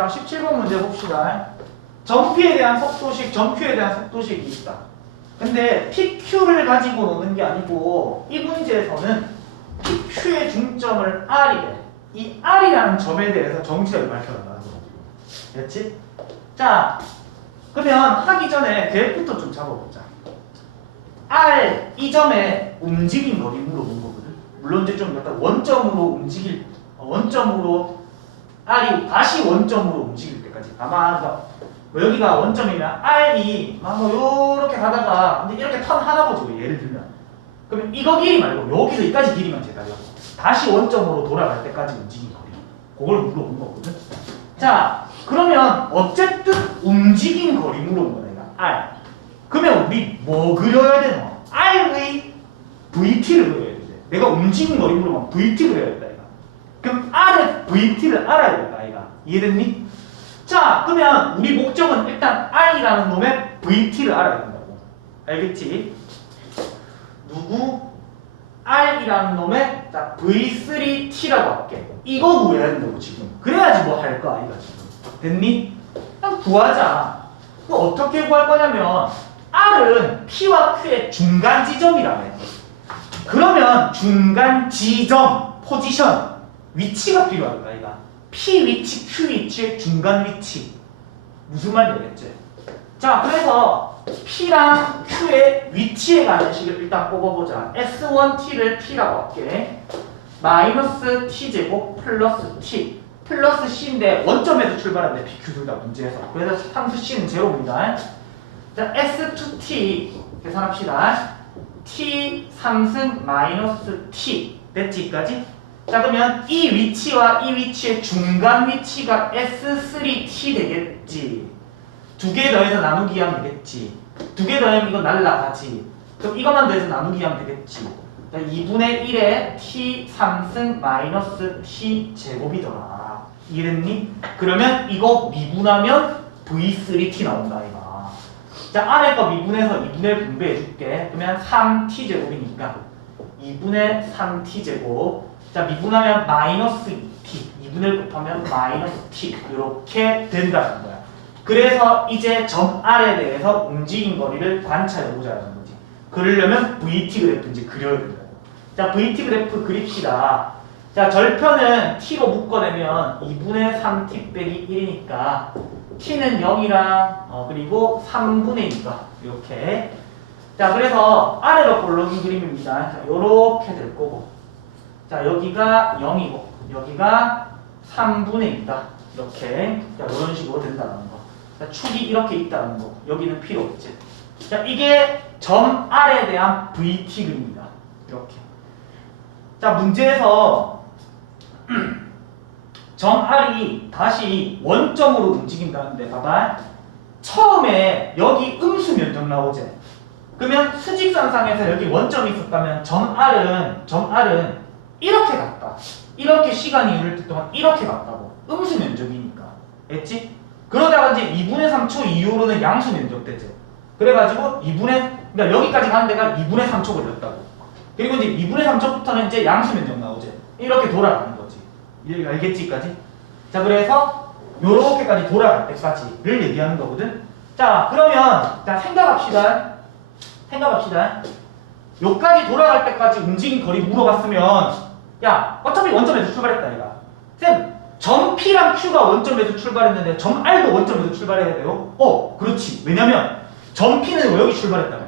자, 17번 문제 봅시다. 점피에 대한 속도식, 점Q에 대한 속도식이 있다. 근데 PQ를 가지고 노는 게 아니고 이 문제에서는 PQ의 중점을 R이래. 이 R이라는 점에 대해서 정치를 밝혀달라는 거지. 됐지? 자, 그러면 하기 전에 계획부터 좀 잡아보자. R 이 점에 움직인 거리 물어본 거거든. 물론 이제 좀 약간 원점으로 움직일 어, 원점으로 R이 다시 원점으로 움직일 때까지. 아마 뭐 여기가 원점이면 R이 아뭐 요렇게 가다가 근데 이렇게 턴 하나 뭐 예를 들면. 그러면 이거 길이 말고 여기서 여기까지 길이만 재달라고 다시 원점으로 돌아갈 때까지 움직인 거리 그걸 물어본 거거든. 자 그러면 어쨌든 움직인 거리 물어본 거다 이거 R. 그러면 우리 뭐 그려야 되노? R의 VT를 그려야 돼. 내가 움직인 거리 물으면 VT 그려야 R의 VT를 알아야 된다 이거. 이해됐니? 자 그러면 우리 목적은 일단 R이라는 놈의 VT를 알아야 된다고. 알겠지? 누구? R이라는 놈의 자, V3T라고 할게. 이거 구해야 된다고 지금. 그래야지 뭐 할 거야 이거 지금. 됐니? 그냥 구하자. 그 어떻게 구할 거냐면 R은 P와 Q의 중간 지점이라며. 그러면 중간 지점, 포지션, 위치가 필요하다, 아이가. P 위치, Q 위치의 중간 위치. 무슨 말인지 알겠지? 자, 그래서 P랑 Q의 위치에 관한 식을 일단 뽑아보자. S1T를 T라고 할게. 마이너스 T제곱 플러스 T. 플러스 C인데 원점에서 출발하는데 PQ 둘 다 문제에서. 그래서 함수 C는 제로입니다. 자, S2T 계산합시다. T 3승 마이너스 T 됐지까지? 자 그러면 이 위치와 이 위치의 중간 위치가 S3T 되겠지. 두 개 더해서 나누기 하면 되겠지. 두 개 더하면 이거 날라가지. 그럼 이것만 더해서 나누기 하면 되겠지. 자, 2분의 1에 T 3승 마이너스 T 제곱이더라. 이랬니? 그러면 이거 미분하면 V3T 나온다 이거. 자, 아래 거 미분해서 2분의 1 분배해 줄게. 그러면 3t 제곱이니까 2분의 3t 제곱. 자, 미분하면 마이너스 2t. 2분의 1 곱하면 마이너스 t. 이렇게 된다는 거야. 그래서 이제 점 R에 대해서 움직인 거리를 관찰해 보자는 거지. 그러려면 VT 그래프 이제 그려야 된다고. 자, VT 그래프 그립시다. 자, 절편은 t로 묶어내면 2분의 3t 빼기 1이니까 t는 0이랑 어, 그리고 3분의 2가 이렇게 자 그래서 아래로 볼록인 그림입니다 자 요렇게 될 거고 자 여기가 0이고 여기가 3분의 2다. 이렇게. 자 이런 식으로 된다는 거. 자, 축이 이렇게 있다는 거. 여기는 필요 없지. 자 이게 점 R에 대한 VT 그림입니다. 이렇게. 자 문제에서 점 R이 다시 원점으로 움직인다는데 봐봐. 처음에 여기 음수 면적 나오지? 그러면 수직선상에서 여기 원점이 있었다면 점 R은 점 R은 이렇게 갔다 이렇게 시간이 흐를 때 동안 이렇게 갔다고 음수 면적이니까 했지? 그러다가 이제 2분의 3초 이후로는 양수 면적 되지 그래가지고 2분의 그러니까 여기까지 가는 데가 2분의 3초 걸렸다고 그리고 이제 2분의 3초부터는 이제 양수 면적 나오지 이렇게 돌아가는 거지 알겠지까지? 자 그래서 요렇게까지 돌아갈 때까지를 얘기하는 거거든. 자 그러면 자 생각합시다. 생각합시다. 요까지 돌아갈 때까지 움직인 거리 물어봤으면 야 어차피 원점에서 출발했다 얘가. 쌤점 P랑 Q가 원점에서 출발했는데 점 R도 원점에서 출발해야 돼요. 어 그렇지. 왜냐면 점 P는 여기 출발했다며.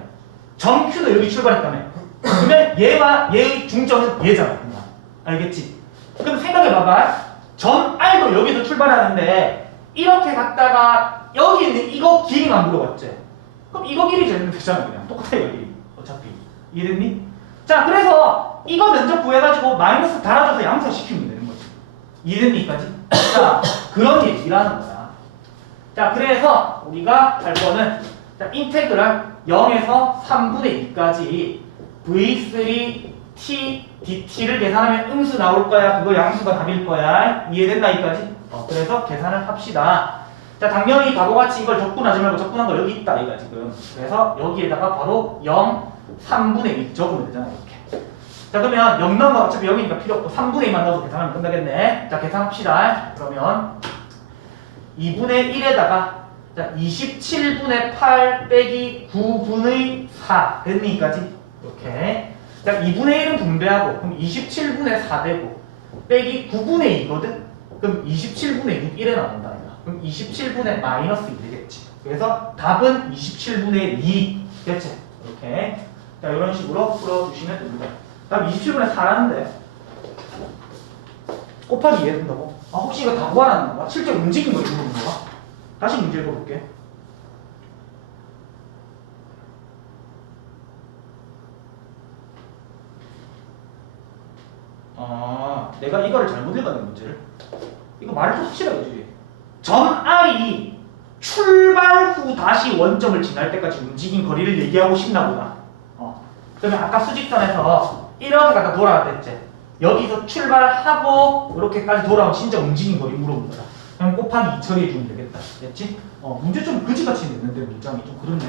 점 Q도 여기 출발했다며. 그러면 얘와 얘의 중점은 얘잖아. 그냥. 알겠지? 그럼 생각해봐봐. 점 R도 여기서 출발하는데 이렇게 갔다가 여기 있는 이거 길이만 물어봤지. 그럼 이거 길이 재면 되잖아 그냥 똑같아요 길이 어차피 이해됐니? 자 그래서 이거 면적 구해가지고 마이너스 달아줘서 양수시키면 되는 거지. 이해됐니까지? 자 그런 얘기라는 거야. 자 그래서 우리가 할 거는 자, 인테그랄 0에서 3분의 2까지 V3 t dt를 계산하면 음수 나올 거야. 그거 양수가 답일 거야. 이해된다 이까지? 어, 그래서 계산을 합시다. 자, 당연히 바보같이 이걸 적분하지 말고 적분한 거 여기 있다 이거 지금. 그래서 여기에다가 바로 0, 3분의 2 적으면 되잖아 이렇게. 자, 그러면 0 넣은 거 어차피 0이니까 필요 없고 3분의 2만 넣어서 계산하면 끝나겠네. 자, 계산합시다. 그러면 2분의 1에다가 자 27분의 8 빼기 9분의 4 됐니까지. 이렇게 자 2분의 1은 분배하고 그럼 27분의 4 되고 빼기 9분의 2거든? 그럼 27분의 6 1에 나온다. 그럼 27분의 마이너스 2 되겠지. 그래서 답은 27분의 2 됐지? 이렇게 자 이런 식으로 풀어주시면 됩니다 답 27분의 4라는데 곱하기 2 해준다고? 아 혹시 이거 다 구하라는 건가? 실제 움직인 걸 주는 건가? 다시 문제 읽어볼게 아 내가 이거를 잘못 읽었네 문제를 이거 말을 좀 확실하게 해주지 점 R이 출발 후 다시 원점을 지날 때까지 움직인 거리를 얘기하고 싶나 보다 어. 그러면 아까 수직선에서 이렇게 갖다 돌아왔댔지 여기서 출발하고 이렇게까지 돌아온 진짜 움직인 거리 물어본 거다 그럼 곱하기 2 처리해 주면 되겠다. 됐지? 어 문제 좀 그지같이 냈는데 문장이 좀 그렇네